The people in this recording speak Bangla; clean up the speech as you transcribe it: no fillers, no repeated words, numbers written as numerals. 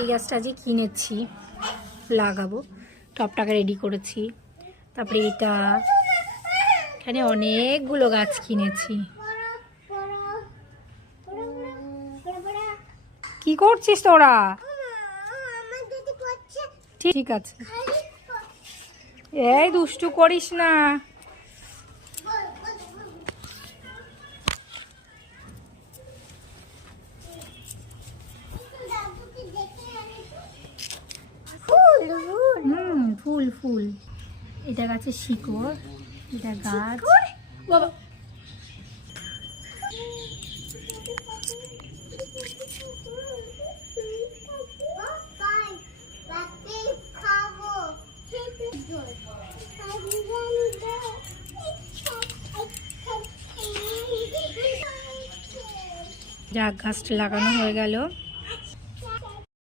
এই গাছটা আজকে কিনেছি, লাগাবো। টবটাকে রেডি করেছি। তারপরে এটা, এখানে অনেকগুলো গাছ কিনেছি। কি করছিস তোরা? ঠিক আছে, এই দুষ্টু করিস না। ফুল ফুল। এটা গাছের শিকড়, এটা গাছ। বাবা, যাক গাছটা লাগানো হয়ে গেল।